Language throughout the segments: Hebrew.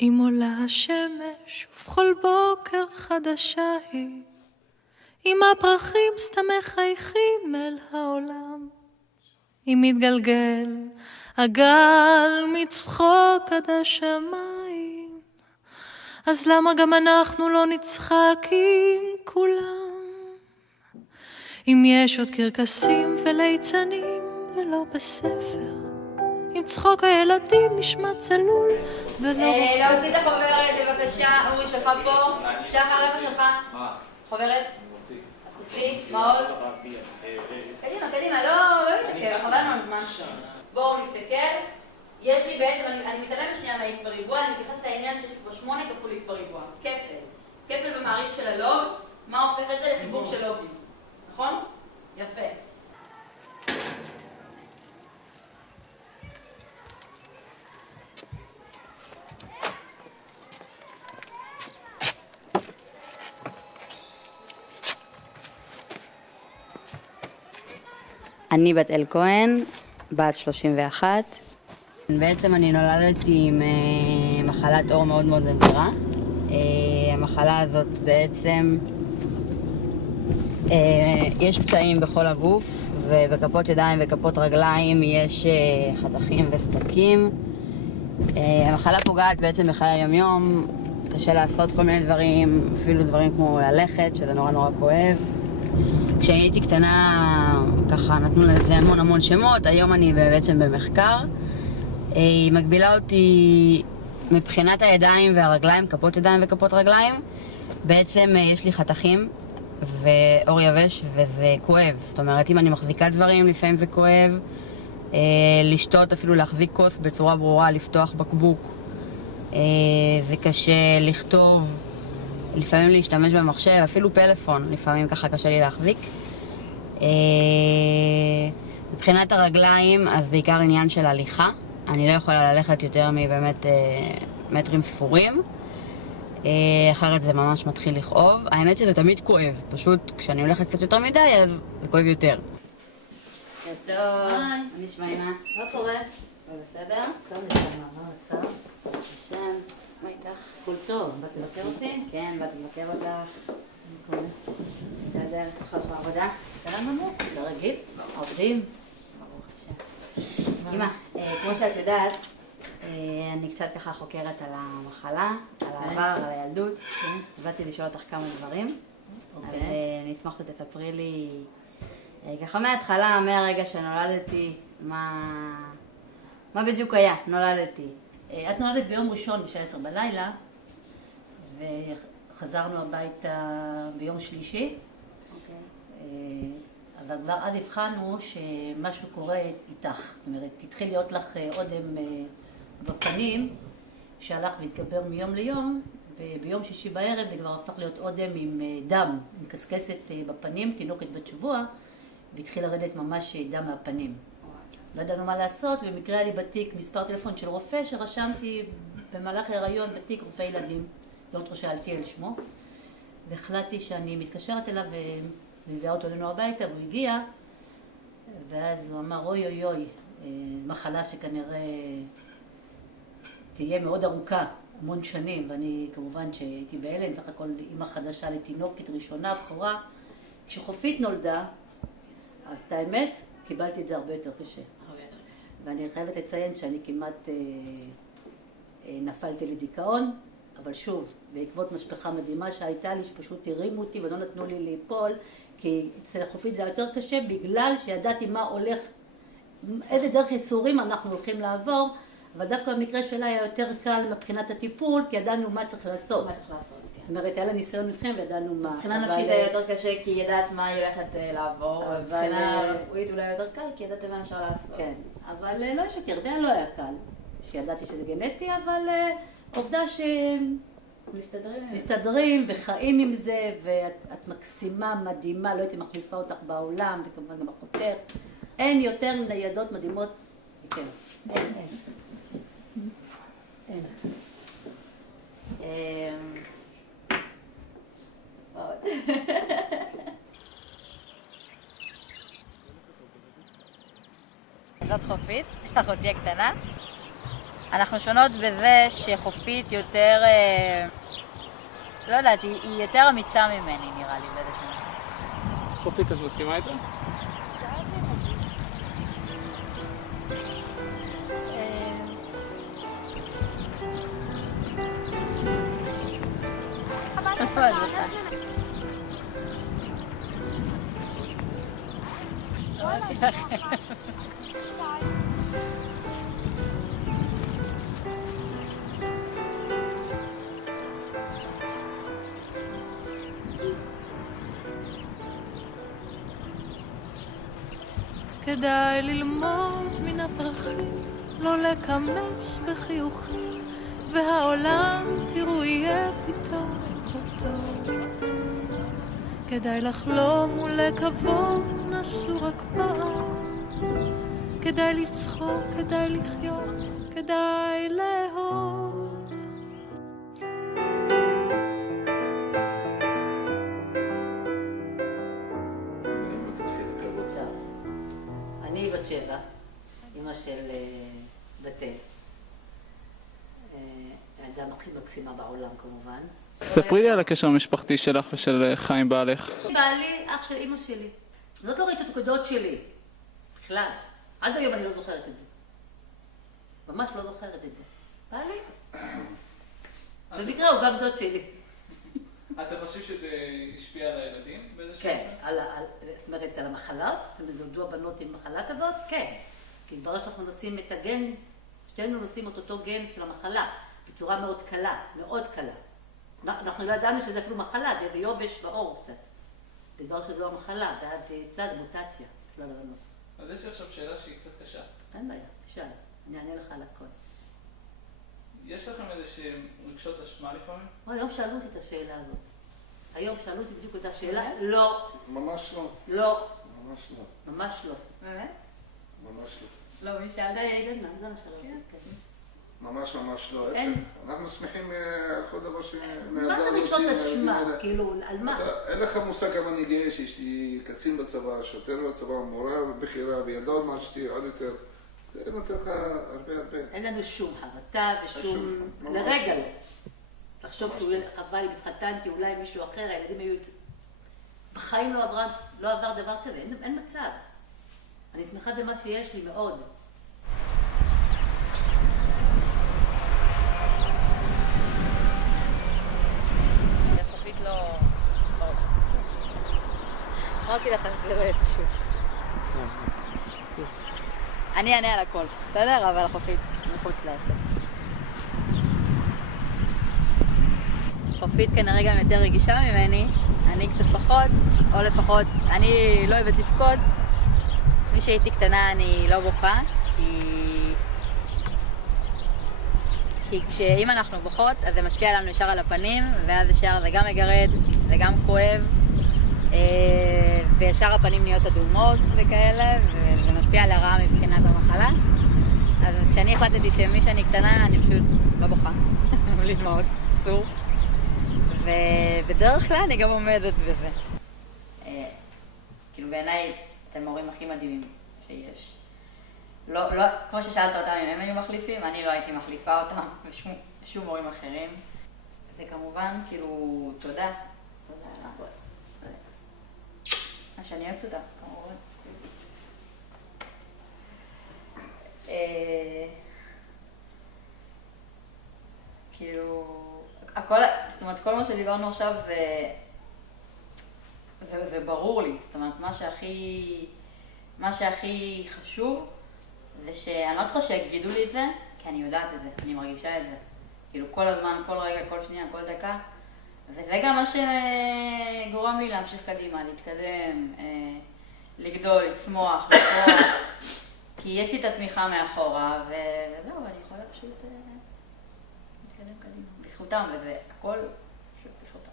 אם עולה השמש ובכל בוקר חדשה היא, אם הפרחים סתם מחייכים אל העולם, אם מתגלגל הגל מצחוק עד השמיים, אז למה גם אנחנו לא נצחק עם כולם? אם יש עוד קרקסים וליצנים ולא בספר, אם צחוק הילדים נשמע צלול ולא רוחב. להוציא את החוברת בבקשה, אורי שלך פה, שחר איפה שלך? חוברת? תוציא, מה עוד? קדימה, לא נתעכב, חבל לנו זמן. בואו נסתכל, יש לי בעצם, אני מתעלמת שנייה מהאיקס בריבוע, אני מתייחסת לעניין שיש פה 8 כפול איקס בריבוע, כפל במעריך של הלוג, מה הופך את זה לחיבור של לוגים, נכון? יפה. אני בת אל כהן, בת 31. בעצם אני נולדתי עם מחלת עור מאוד מאוד נדירה. המחלה הזאת בעצם, יש פצעים בכל הגוף, ובכפות ידיים וכפות רגליים יש חתכים וסדקים. המחלה פוגעת בעצם בחיי היום-יום, קשה לעשות כל מיני דברים, אפילו דברים כמו ללכת, שזה נורא נורא כואב. כשהייתי קטנה, ככה נתנו לזה המון שמות, היום אני בעצם במחקר. היא מגבילה אותי מבחינת הידיים והרגליים, כפות ידיים וכפות רגליים. בעצם יש לי חתכים ואור יבש וזה כואב. זאת אומרת, אם אני מחזיקה דברים, לפעמים זה כואב. לשתות, אפילו להחזיק כוס בצורה ברורה, לפתוח בקבוק. זה קשה לכתוב. לפעמים להשתמש במחשב, אפילו פלאפון, לפעמים ככה קשה לי להחזיק. מבחינת הרגליים, אז בעיקר עניין של הליכה. אני לא יכולה ללכת יותר מבאמת מטרים ספורים. אחרת זה ממש מתחיל לכאוב. האמת שזה תמיד כואב, פשוט כשאני הולכת קצת יותר מדי, אז זה כואב יותר. טוב, מה נשמע אימא? מה קורה? בסדר? טוב, נשמע, מה מצב? השם, מה איתך? הכל טוב, באת לבקר אותי? כן, באתי לבקר אותך. מה קורה? בסדר, איך בעבודה? בסדר נמוך, כרגיל, עובדים. ברוך השם. אמא, כמו שאת יודעת, אני קצת ככה חוקרת על המחלה, על העבר, על הילדות. באתי לשאול אותך כמה דברים. אז אני אשמח שתספרי לי ככה מההתחלה, מהרגע שנולדתי, מה בדיוק היה? נולדתי. את נולדת ביום ראשון בשעה 10 בלילה, וחזרנו הביתה ביום שלישי. אבל כבר אז הבחנו שמשהו קורה איתך. זאת אומרת, התחיל להיות לך אודם בפנים, שהלך והתגבר מיום ליום, וביום שישי בערב זה כבר הפך להיות אודם עם דם, עם קסקסת בפנים, תינוקת בת שבוע, והתחיל לרדת ממש דם מהפנים. לא ידענו מה לעשות, ובמקרה היה לי בתיק מספר טלפון של רופא שרשמתי במהלך ההיריון בתיק רופא ילדים, דוקטור שאלתי על שמו, והחלטתי שאני מתקשרת אליו ומביאה אותו אלינו הביתה, והוא הגיע, ואז הוא אמר, אוי, מחלה שכנראה תהיה מאוד ארוכה, המון שנים, ואני כמובן שהייתי בהלם, בסך הכל אמא חדשה לתינוקת ראשונה, בחורה. כשחופית נולדה, אז את האמת, קיבלתי את זה הרבה יותר קשה. ואני חייבת לציין שאני כמעט נפלתי לדיכאון, אבל שוב, בעקבות משפחה מדהימה שהייתה לי, שפשוט הרימו אותי ולא נתנו לי ליפול, כי אצל החופית זה היה יותר קשה, בגלל שידעתי מה הולך, איזה דרך ייסורים אנחנו הולכים לעבור, אבל דווקא במקרה שלה היה יותר קל מבחינת הטיפול, כי ידענו מה צריך לעשות. זאת אומרת, היה לה ניסיון מבחן וידענו מה. מבחינה נפשית היה יותר קשה כי ידעת מה היא הולכת לעבור, מבחינה רפואית אולי יותר קל כי ידעת מה אפשר לעשות. כן, אבל לא אשקר, זה לא היה קל. שידעתי שזה גנטי, אבל עובדה מסתדרים וחיים עם זה, ואת מקסימה, מדהימה, לא הייתי מחליפה אותך בעולם, וכמובן גם אחותך. אין יותר ניידות מדהימות, כן. אין. זאת חופית, אחותי הקטנה. אנחנו שונות בזה שחופית יותר, לא יודעת, היא יותר אמיצה ממני נראה לי באיזשהו מקום. חופית, את מסכימה איתה? כדאי ללמוד מן הפרחים, לא לקמץ בחיוכים, והעולם תראו יהיה פתאום כה טוב. כדאי לחלום ולקוות, נסו רק פעם. כדאי לצחוק, כדאי לחיות, כדאי לאהוב. אני בת 7, אמא של בתל. האדם הכי מקסימה בעולם כמובן. ספרי לי על הקשר המשפחתי שלך ושל חיים בעלך. בעלי אח של אמא שלי. זאת לא ראית את דוד שלי. בכלל. עד היום אני לא זוכרת את זה. ממש לא זוכרת את זה. בעלי. במקרה הוא גם דוד שלי. אתה חושב שזה השפיע על הילדים באיזשהו כן, זאת אומרת, על המחלה, זאת אומרת, נולדו הבנות עם מחלה כזאת, כן. כי התברר שאנחנו נשים את הגן, שתינו נשים את אותו גן של המחלה, בצורה מאוד קלה, מאוד קלה. אנחנו לא ידענו שזה אפילו מחלה, זה יובש בעור קצת. התברר שזו המחלה, ועד צד מוטציה, אצל הבנות. אז יש לי עכשיו שאלה שהיא קצת קשה. אין בעיה, תשאל, אני אענה לך על הכל. יש לכם איזשהם רגשות אשמה לפעמים? היום שאלו אותי את השאלה הזאת. היום שאלו אותי בדיוק אותה שאלה, לא. ממש לא. לא. ממש לא. ממש לא. באמת? ממש לא. לא, מי שאלת? כן, זה מה שאלו אותי. ממש ממש לא. אין. אנחנו שמחים על כל דבר מה זה רגשות אשמה? כאילו, על מה? אין לך מושג כמה אני גאה שיש לי קצין בצבא, שוטר בצבא, מורה בכירה, וידע עוד מה שתהיה עוד יותר. זה נותן לך הרבה. אין לנו שום חרטה ושום... לרגע לא. לחשוב שהוא חבל אם התחתנתי, אולי מישהו אחר, הילדים היו... בחיים לא עבר דבר כזה, אין מצב. אני שמחה במה שיש לי מאוד. חופית לא... אמרתי לכם שזה לא יהיה פשוט. אני אענה על הכל, בסדר? אבל חופית מחוץ לעסק. חופית כנראה גם יותר רגישה ממני, אני קצת פחות, או לפחות, אני לא אוהבת לפקוד. מי שהייתי קטנה אני לא בוכה, כי כשאם אנחנו בוכות, אז זה משפיע לנו ישר על הפנים, ואז ישר זה גם מגרד, זה גם כואב, וישר הפנים נהיות אדומות וכאלה, וזה משפיע לרעה מבחינת המחלה. אז כשאני החלטתי שמי שאני קטנה, אני פשוט לא בוכה, בלי דמעות, אסור. ובדרך כלל אני גם עומדת בזה. כאילו בעיניי אתם ההורים הכי מדהימים שיש. לא, כמו ששאלת אותם אם הם היו מחליפים, אני לא הייתי מחליפה אותם ושום הורים אחרים. וכמובן, כאילו, תודה. שאני אוהבת אותה, כמובן. כאילו, זאת אומרת, כל מה שדיברנו עכשיו זה ברור לי. זאת אומרת, מה שהכי חשוב זה שאני לא צריכה שיגידו לי את זה, כי אני יודעת את זה, אני מרגישה את זה. כאילו, כל הזמן, כל רגע, כל שנייה, כל דקה. וזה גם מה שגורם לי להמשיך קדימה, להתקדם, לגדול, לצמוח, לפרוח. כי יש לי את התמיכה מאחורה, וזהו, אני יכולה פשוט להתקדם קדימה. בזכותם, וזה הכל פשוט בזכותם.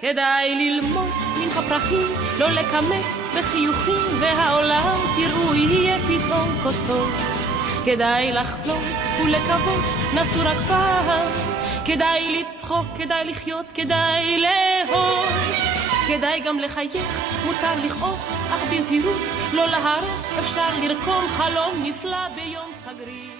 כדאי ללמוד מן הפרחים, לא לקמץ בחיוכים, והעולם תראו יהיה פתאום כה טוב. כדאי לחלום ולקוות, נסו רק פעם. כדאי לצחוק, כדאי לחיות, כדאי לאהוב. כדאי גם לחייך, מותר לכעוס, אך בזהירות, לא להרוס. אפשר לרקום חלום נפלא ביום סגריר.